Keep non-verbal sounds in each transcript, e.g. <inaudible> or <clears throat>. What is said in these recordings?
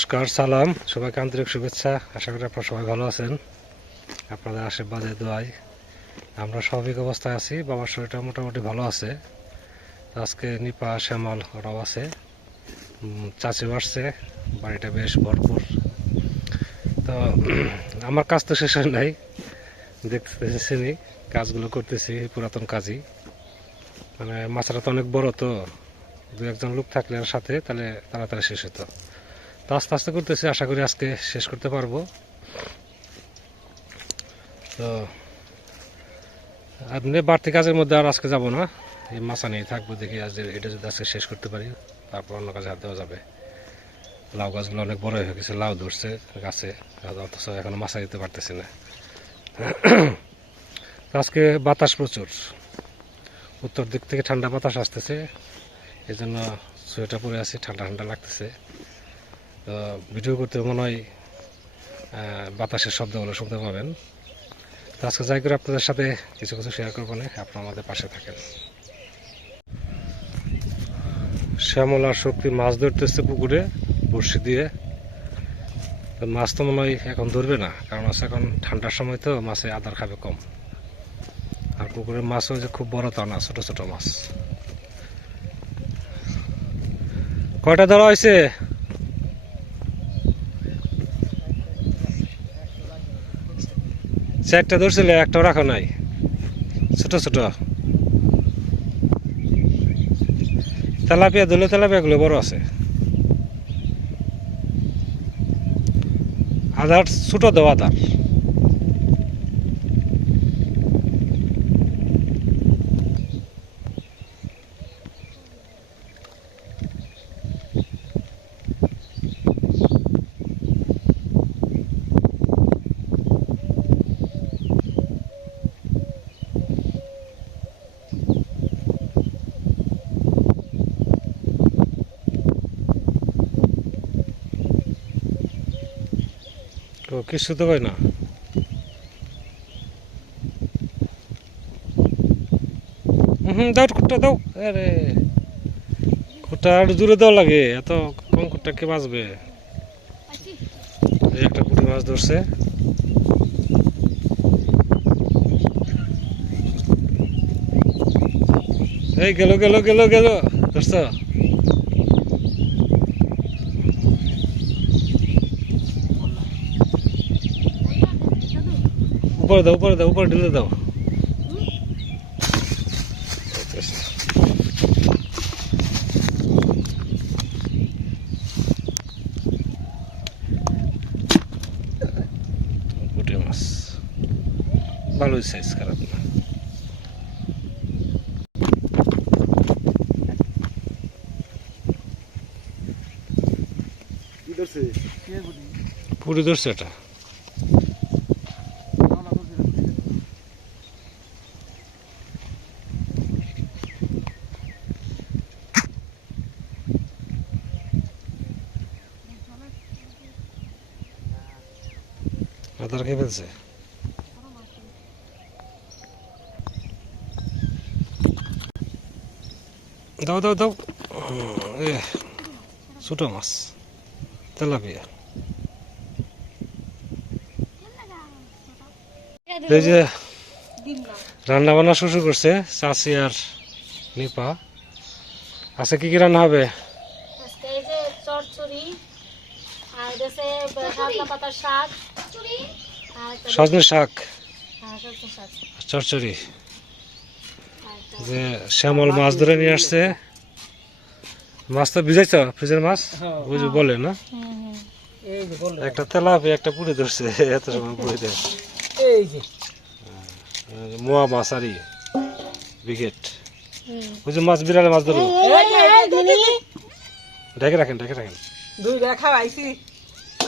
নমস্কার, সালাম। সবাইকে আন্তরিক শুভেচ্ছা। আশা করি আপনারা সবাই ভালো আছেন। আপনাদের আশীর্বাদে দোয়াই আমরা স্বাভাবিক অবস্থায় আছি। বাবার শরীরটা মোটামুটি ভালো আছে। আজকে নিপা, শ্যামল ওরাও আছে। চাচিও আসছে। বাড়িটা বেশ ভরপুর। তো <clears throat> আমার কাজ তো শেষ হয় নাই। দেখতেছি কাজগুলো করতেছি, পুরাতন কাজই। মানে মাছটা তো অনেক বড় তো। দু একজন লোক থাকলে আর সাথে তাহলে তাড়াতাড়ি শেষ হতো। তো আস্তে আস্তে করতেছি, আশা করি আজকে শেষ করতে পারব। তো আপনি বাড়তি কাজের মধ্যে আর আজকে যাব না। এই মাছা নিয়ে থাকব, দেখি আজ এটা যদি আজকে শেষ করতে পারি, তারপর অন্য কাজে হাত দেওয়া যাবে। লাউ গাছগুলো অনেক বড় হয়ে গেছে, লাউ ধরছে গাছে, অথচ এখন মাছা দিতে পারতেছি না। আজকে বাতাস প্রচুর। উত্তর দিক থেকে ঠান্ডা বাতাস আসতেছে এই জন্য সোয়েটার পরে আছি, ঠান্ডা ঠান্ডা লাগতেছে। তো ভিডিও করতে মনে হয় বাতাসের শব্দগুলো শুনতে পাবেন। তো আজকে যাই করে আপনাদের সাথে কিছু কিছু শেয়ার করব না, আপনারা আমাদের পাশে থাকেন। শ্যামল আর শক্তি মাছ ধরতেছে পুকুরে, বড়শি দিয়ে। তো মাছ তো মনে হয় এখন ধরবে না, কারণ হচ্ছে এখন ঠান্ডার সময় তো, মাছে আদার খাবে কম। আর পুকুরের মাছও যে খুব বড় তা না, ছোট ছোট মাছ। কয়টা ধরা হয়েছে? চারটা ধরছিলে একটাও রাখো নাই। ছোট ছোট। তেলাপিয়া ধরলে তেলাপিয়াগুলো বড় আছে। আধার ছোট দেওয়া আধার কিছু হয় না। হুম, দাও খুঁটটা দাও। আরে খুঁটটা আর দূরে দেওয়া লাগে, এত কম খুঁটটা কে বাঁচবে? একটা পুঁটি মাছ ধরছে। এই গেল গেল গেল গেল, ধরছ? উপরে দাও উপরে দাও উপরে ঢেলে দাও। ভালোই সাইজ খারাপ না। পুরি ধরছে এটা। আদার খেয়ে ফেলছে? দাও দাও দাও। এ, ছোটো মাছ। তেলাপিয়া। এই যে রান্না বান্না শুরু করছে চাষি আর নিপা। আচ্ছা কি কি রান্না হবে? আজকে এই যে আর শাক। সজনে শাক হ্যাঁ, একটা যে শ্যামল মাছ ধরে নিয়ে আসছে মাছ তো ভিজাইছ ফ্রিজের মাছ ওই যে বলে না হুম, হুম। এই যে বললে একটা তেলাপি একটা পুরি ধরছে এত সময় পুরি দেয় মোয়া মাছ আর বিকেট। ওই যে মাছ বিড়ালে মাছ ধরো ঢেকে রাখেন ঢেকে রাখেন দুই দেখা মাছ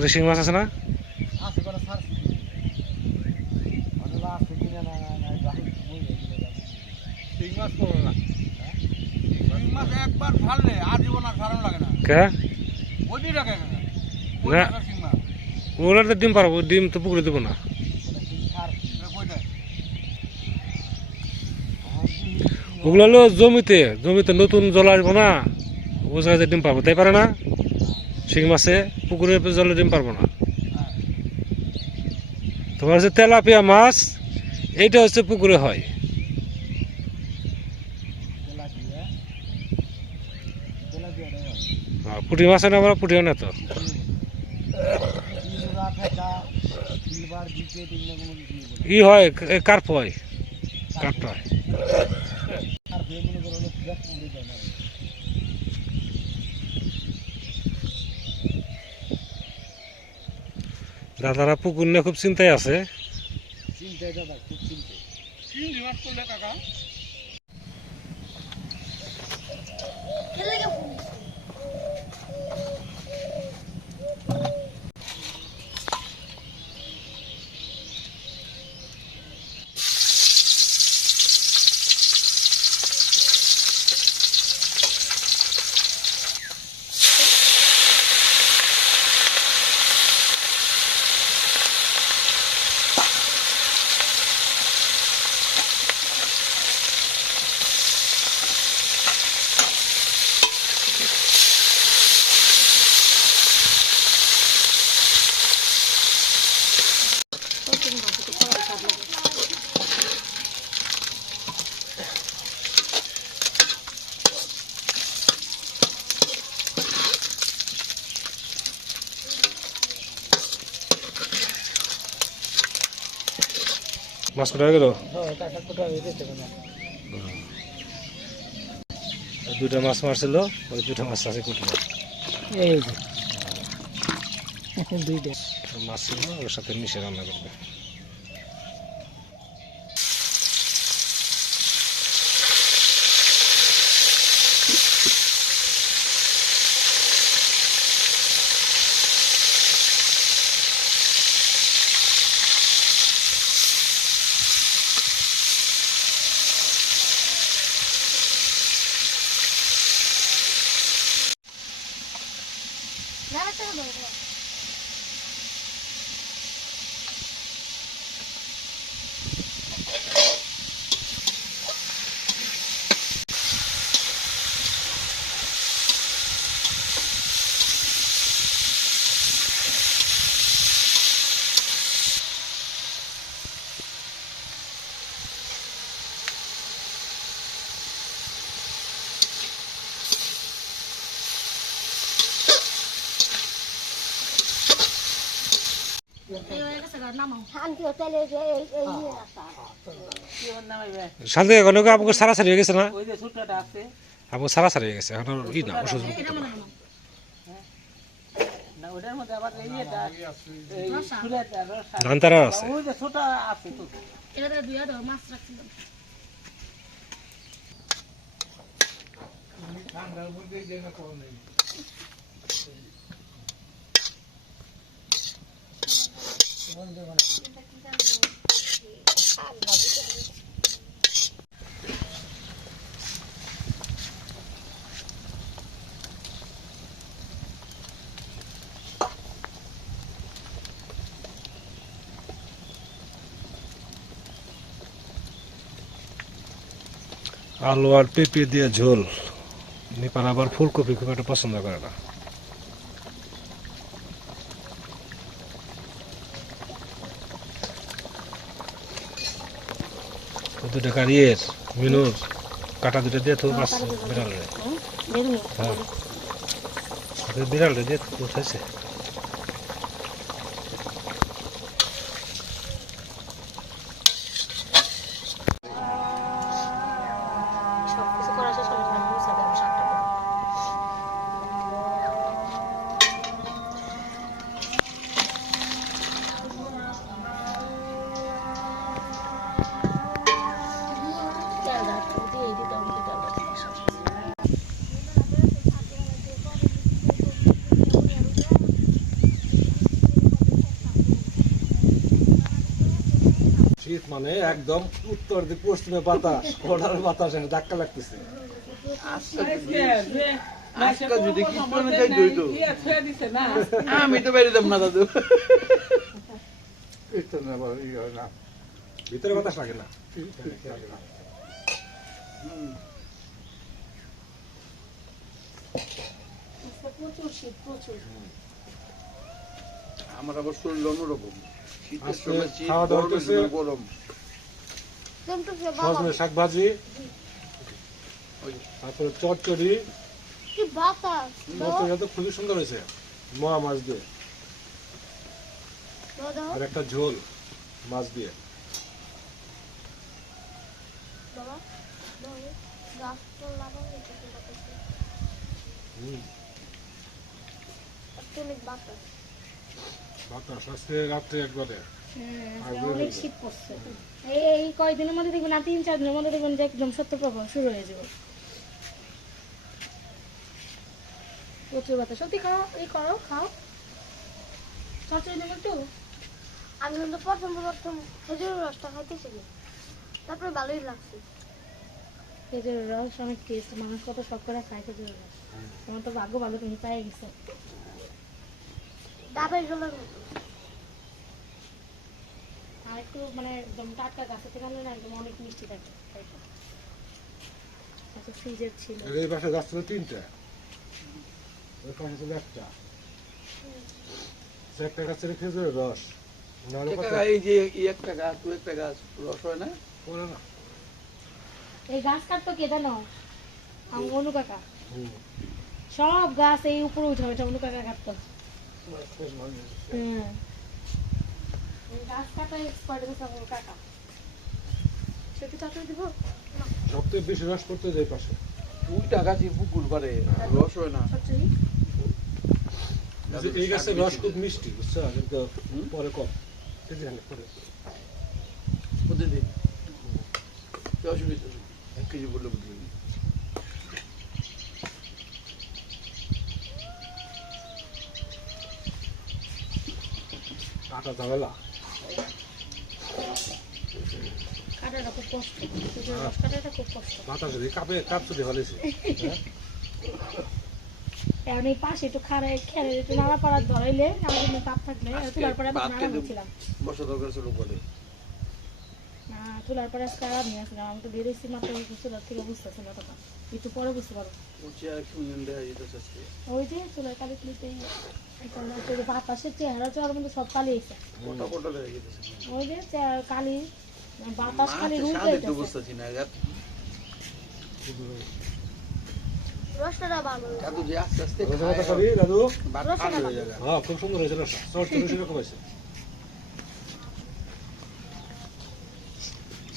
পুকুরে শিং মাছ আছে না? ডিম পারব ডিম তো পুকুরে দেবো না। ওগুলো হলো জমিতে জমিতে নতুন জল আসব না ও জায়গায় ডিম পাবো তাই পারে না? শিং মাছে পুকুরে জলে ডিম পারব না। তোমার হচ্ছে তেলাপিয়া মাছ, এইটা হচ্ছে পুকুরে হয়। রে পুঁটি মাছ না আমরা পুঁটিও না তো। ই হয় কার্প হয়। কার্প হয় আর ফের মনে করো হলো ব্যাক করে দেয় না দাদারা পুকুর নিয়ে খুব চিন্তায় আছে। চিন্তায় দাদা খুব চিন্তায়। কাকা? মাছ কোটা হয়ে গেল? দুইটা মাছ মারছিল ওই দুটা মাছ আছে কুটলো এই দুইটা মাছ ছিল ওর সাথে মিশে রান্না করবে। শান্তি এখন আপনাকে সারাসারি হয়ে গেছে না? ওই যে ছোটটা আছে। আপনার সারাসারি হয়ে গেছে এখন ই না ওষুধ রস। আছে। মাছ আলু আর পেঁপে দিয়ে ঝোল নিপান আবার ফুলকপি খুব একটা পছন্দ করে না দুটো কারিয়ের মিনুর কাটা দুটো দিয়ে তো মাছ বিড়াল রে হ্যাঁ। বিড়াল রে দিয়ে উঠেছে শীত মানে একদম উত্তর দিক পশ্চিমে বাতাস কড়ার বাতাস এসে ধাক্কা লাগতেছে। আজকে যদি কীর্তনে যাই দইতো আমি তো বেরিয়ে না দাদু। কীর্তনে আবার ই না। ভিতরে বাতাস লাগে না। আজকে প্রচুর শীত প্রচুর। আমার আবার শরীর অন্যরকম শীতের সময় শীত খাওয়া দাওয়া গরমের হইতেছে। সময় গরম। সজনে শাক ভাজি ওই। তারপরে চটচড়ি কি বাতাস চটচড়িটা তো খুবই সুন্দর হয়েছে মোয়া মাছ দিয়ে। আর একটা ঝোল মাছ দিয়ে। বাবা গাছ তো লাগানো হুম, অনেক বাতাস। বাতাস আজকে রাত্রে একবারে। হ্যাঁ, অনেক শীত পড়ছে। এই এই মধ্যে দেখবেন না তিন চার দিনের মধ্যে দেখবেন যে একদম সত্য শুরু হয়ে যাবে। প্রচুর বাতাস। সত্যি খাও এই করো খাও। চর্চা দেবো একটু? আমি কিন্তু প্রথম প্রথম খেজুরের রসটা খাইতেছিলাম তারপরে ভালোই লাগছে। খেজুরের রস অনেক টেস্ট মানুষ কত শখ করে খায় খেজুরের রস। আমার তো ভাগ্য ভালো তুমি পাই গেছে। ডাবের জলের মতো আর একটু মানে একদম টাটকা গাছে থেকে আনলে না একদম অনেক মিষ্টি থাকে আচ্ছা ফ্রিজের ছিল। এই পাশে গাছ ছিল তিনটা। ওই পাশে ছিল একটা। একটা গাছের খেজুরের রস। এই যে একটা গাছ একটা গাছ রস হয় না? এই গাছ কাটতো কে জানো? আমার অনু কাকা। সব গাছ এই উপরে উঠে ওঠে অনু কাকা কাটতো। গাছ বেশি রস করতে যায় পাশে। দুইটা গাছই পুকুর করে রস হয় না। এই গাছের রস খুব মিষ্টি বুঝছ? কিন্তু পরে কম। প্রতিদিন অসুবিধা? এক কেজি বললে প্রতিদিন কাটা ঝামেলা। কাটাটা খুব কষ্ট। খেজুরের রস কাটাটা খুব কষ্ট। বাতাস যদি কাপে কাপ চুটি ফেলেছে এখন এই পাশে একটু খাড়াই খেলে একটু নাড়া পাড়া ধরাইলে আমার জন্য তাপ থাকলে তারপরে পরে আমি নাড়া খেতে দরকার ছিল বলে তুলার পরে আজকে আরাম নিয়ে আসলাম আমি তো বেরোইছি মাত্র চুলার থেকে বুঝতেছি না তখন একটু পরে বুঝতে পারব। আর আজকে। ওই যে চুলার কালি তুলিতেই বাতাসের চেহারা চেহারা কিন্তু সব কালি এসে ওই যে কালি বাতাস কালি এত যে আস্তে আস্তে দাদু? হয়ে খুব সুন্দর হয়েছে রসটা। <laughs> হয়েছে সাতটা দাদু শাকটা আমার কাছে ভালো লাগে না ভালো হয়েছে রসটা ভালো হয়েছে আসলে তিতা তিতা লাগছে আর শাক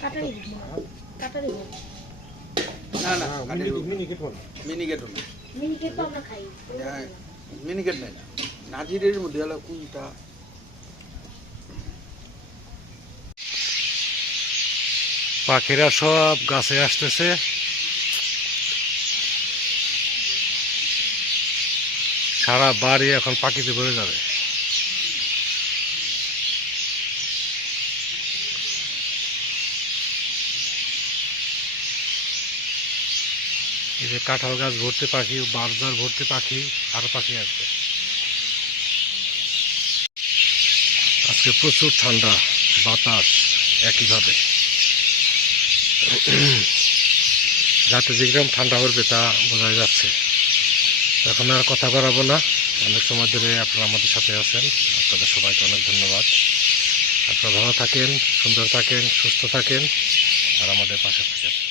কাটারি কাটারি না না হ্যাঁ, মিনি- মিনিকেট বলে। মিনিকেট না মিনিকে তো আমরা খাই। হ্যাঁ, মিনিকেট নাই না। নাজিরের মধ্যে হলো কোনটা? পাখিরা সব গাছে আসতেছে। সারা বাড়ি এখন পাখিতে ভরে যাবে। এই যে কাঁঠাল গাছ ভর্তি পাখি বারদার ভর্তি পাখি আরও পাখি আসবে আজকে প্রচুর ঠান্ডা, বাতাস একইভাবে। রাতে যেরকম ঠান্ডা পড়বে তা বোঝা যাচ্ছে। এখন আর কথা বাড়াবো না। অনেক সময় ধরে আপনারা আমাদের সাথে আছেন। আপনাদের সবাইকে অনেক ধন্যবাদ। আপনারা ভালো থাকেন, সুন্দর থাকেন, সুস্থ থাকেন, আর আমাদের পাশে থাকেন।